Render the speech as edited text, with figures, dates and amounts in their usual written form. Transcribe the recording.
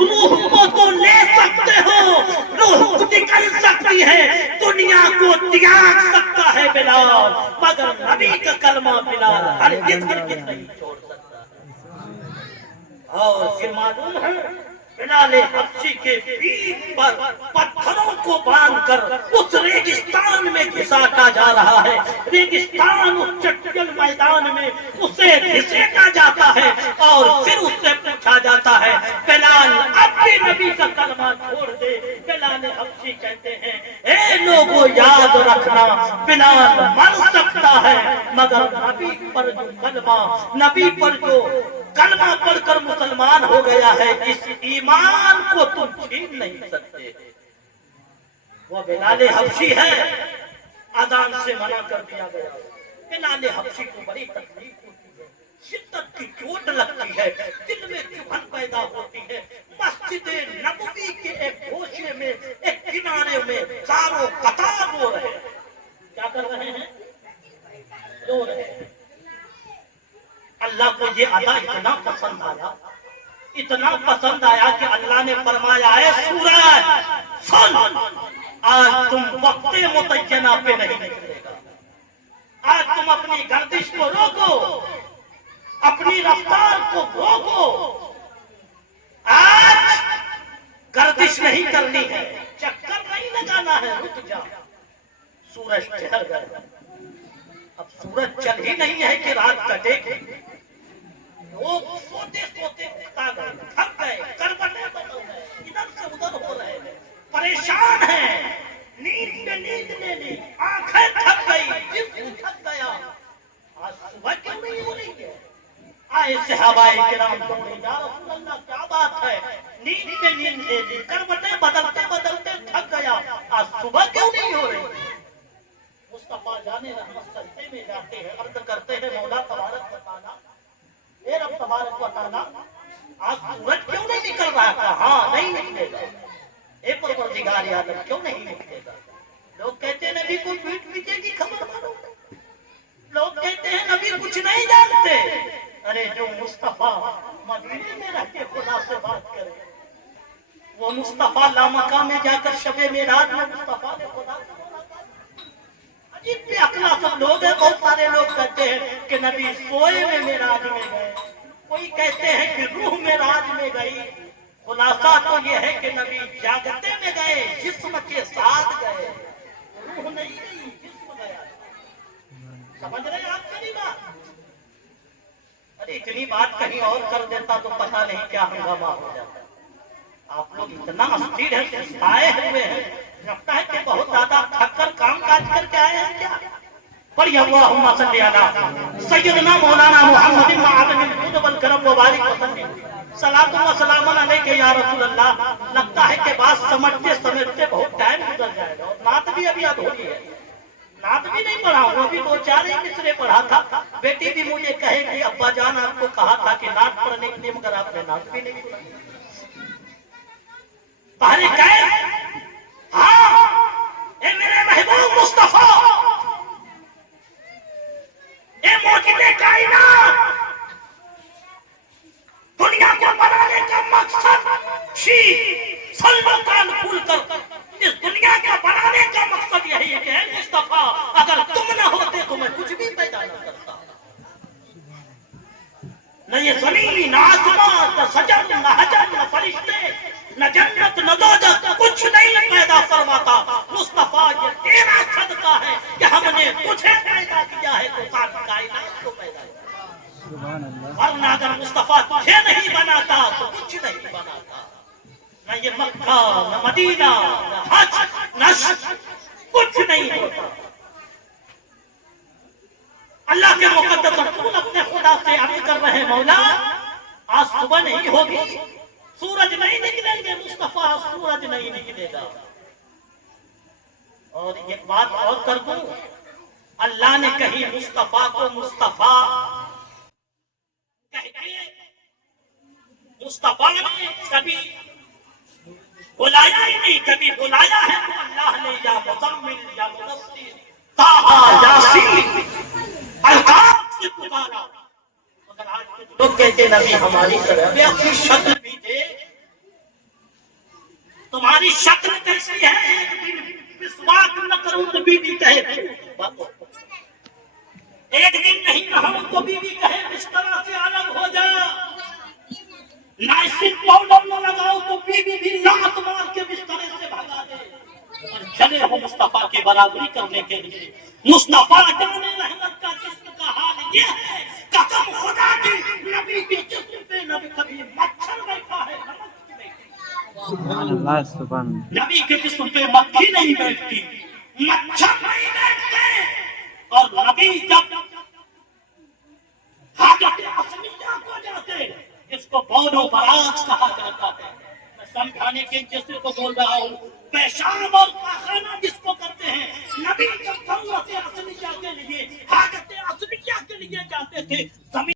روح کو تو لے سکتے ہو، روح نکل سکتی ہے، دنیا کو تیاگ سکتا ہے بلال، مگر نبی کا کلمہ بلال ہرگز نہیں چھوڑ سکتا۔ اور پھر معلوم ہے بلال حبشی کے پیٹھ پر پتھروں کو باندھ کر اس ریگستان میں گھساتا جا رہا ہے، ریگستان اس چٹل میدان میں اسے گھسیٹا جاتا ہے، اور پھر اس سے پوچھا جاتا ہے بلال اب بھی نبی کا کلمہ چھوڑ دے۔ بلال حبشی کہتے ہیں اے لوگوں یاد رکھنا، بلال مر سکتا ہے مگر نبی پر جو کلمہ، نبی پر جو کلمہ پڑھ کر مسلمان ہو گیا ہے، اس ایمان کو تم چھین نہیں سکتے۔ وہ بلال حبشی ہے، اذان سے منع کر دیا گیا۔ بلال حبشی کو بڑی تکلیف ہوتی ہے، شدت کی چوٹ لگتی ہے، دل میں چبھن پیدا ہوتی ہے۔ مسجد نبوی کے ایک گوشے میں، ایک کنارے میں چاروں قطار رو رہے ہیں۔ کیا کر رہے ہیں؟ رو رہے ہیں۔ اللہ کو یہ ادا اتنا پسند آیا، اتنا پسند آیا کہ اللہ نے فرمایا ہے سورج سن، آج تم وقت متعینہ پہ نہیں نکلے گا، آج تم اپنی گردش کو روکو، اپنی رفتار کو روکو، آج گردش نہیں کرنی ہے، چکر نہیں لگانا ہے، رک جا۔ سورج چڑھ گیا، اب سورج چل ہی نہیں ہے کہ رات کٹے گی، لوگ سوتے سوتے اٹھتا گئے، تھک گئے، کربٹیں بدل گئے، ادھر سے ادھر ہو رہے ہیں، پریشان ہیں، نیند میں نیند لے لی، آنکھیں تھک گئی، جسم تھک گیا، آج صبح کیوں نہیں ہو رہی ہے؟ آئے صحابہ کرام دوڑے، یا رسول اللہ کیا بات ہے؟ نیند میں نیند لے لی، کربٹیں بدلتے بدلتے تھک گیا، آج صبح کیوں نہیں ہو رہی؟ مصطفیٰ جان رحمت سجدے میں جاتے ہیں، عرض کرتے ہیں مولا تبارک و تعالیٰ، اے رب تبارک و تعالیٰ، آج سورج کیوں نہیں نکل رہا تھا؟ ہاں نہیں نکلے گا۔ اے پروردگار عالم کیوں نہیں نکلے گا؟ لوگ کہتے ہیں نبی کو پیٹ پیچھے کی خبر معلوم ہے، لوگ کہتے ہیں نبی کچھ نہیں جانتے۔ ارے جو مصطفیٰ مدینے میں رہ کے خدا سے بات کرے، وہ مصطفیٰ لامکہ میں جا کر شب معراج میں مصطفیٰ نے خدا سے ملاقات کی۔ عجیب بے عقلا سب لوگ ہیں، بہت سارے لوگ کہتے ہیں کہ نبی سوئے میں معراج میں گئے، کوئی کہتے ہیں کہ روح معراج میں گئی۔ خلاصہ تو یہ ہے کہ نبی جاگتے میں گئے، جسم کے ساتھ گئے، روح نہیں گئی، جسم گیا۔ سمجھ رہے ہیں آپ میری بات؟ ارے اتنی بات کہیں اور کر دیتا تو پتہ نہیں کیا ہنگامہ ہو جاتا۔ آپ لوگ اتنا اسٹیڈ ہے، سستائے ہوئے ہیں، لگتا ہے کہ بہت زیادہ تھک کر کام کاج کر کے آئے ہیں کیا؟ پڑھی اللہم صلی علی سیدنا مولانا محمد معدن الجود والکرم وبارک وسلم، صلاۃ و سلام علیک یا رسول اللہ۔ لگتا ہے کہ بات سمجھتے سمجھتے بہت ٹائم گزر جائے گا، اور نعت بھی ابھی ادھوری ہے، نعت بھی نہیں پڑھا ہوں، ابھی دو چار ہی مصرے پڑھا تھا۔ بیٹی بھی مجھے کہے کہ ابا جان آپ کو کہا تھا کہ نعت پڑھنے کے لیے، مگر آپ نے نعت بھی نہیں پڑھا۔ بہر کیف، ہاں اے میرے محبوب مصطفیٰ، اے موجود کائنات، دنیا کو بنانے کا مقصد سلو کان کھول کر، اس دنیا کا بنانے کا مقصد یہی ہے کہ اے مصطفیٰ اگر تم نہ ہوتے تو میں کچھ بھی پیدا نہ کرتا، نہ یہ زمین، نہ آسمان، نہ شجر، نہ حجر، نہ فرشتے، نہ جنت، نہ دوزخ، کچھ نہیں پیدا فرماتا۔ مصطفیٰ یہ تیرا صدقہ ہے کہ ہم نے تجھے پیدا کیا ہے تو ساری کائنات کو پیدا کیا، ورنہ اگر مصطفیٰ تجھے نہیں بناتا تو کچھ نہیں بناتا، نہ یہ مکہ، نہ مدینہ، نہ حج، نہ کچھ نہیں ہوتا۔ اللہ کے مقدس رسول اپنے خدا سے عرض کر رہے ہیں مولا آج صبح نہیں ہوگی، سورج نہیں نکلیں گے، مصطفیٰ سورج نہیں نکلے گا۔ اور ایک بات اور کر دوں، اللہ نے کہیں مصطفیٰ کو مصطفیٰ کہہ کے مصطفیٰ نے کبھی بلایا ہی نہیں، کبھی بلایا ہے تو اللہ نے یا مزمل یا مدثر طٰہٰ یاسین القاب سے پکارا، مگر آج کے لوگ کہتے نبی ہماری طرح ابھی اپنی شکل بھی دے، تمہاری شکل کیسی ہے، ایک دن مسواک نہ کروں تو بیوی کہے ایک دن نہیں نہاؤں تو بیوی کہے بستر سے الگ ہو جا، نائسک پاؤڈر نہ لگاؤ تو بیوی بھی لات مار کے بستر سے بھگا دے، اور چلے ہو مصطفیٰ کی برابری کرنے کے لیے۔ مصطفیٰ جانے رحمت کا جسم کا حال یہ ہے، قسم خدا کی نبی کے جسم پہ نبی کبھی مچھر بیٹھا ہے نہ مکھی بیٹھی۔ سبحان اللہ سبحان اللہ۔ نبی کے جسم پہ مکھی نہیں بیٹھتی، مچھر نہیں بیٹھتے، اور نبی جب حاجت عصمیہ کو جاتے جس کو بول و براز کہا جاتا ہے، میں سمجھانے کے جسے کو بول رہا ہوں، پیشاب اور پاخانہ جس کو کرتے ہیں، نبی جب ضرورت عصمیہ کے لیے حاجت عصمیہ کے لیے جاتے تھے، زمین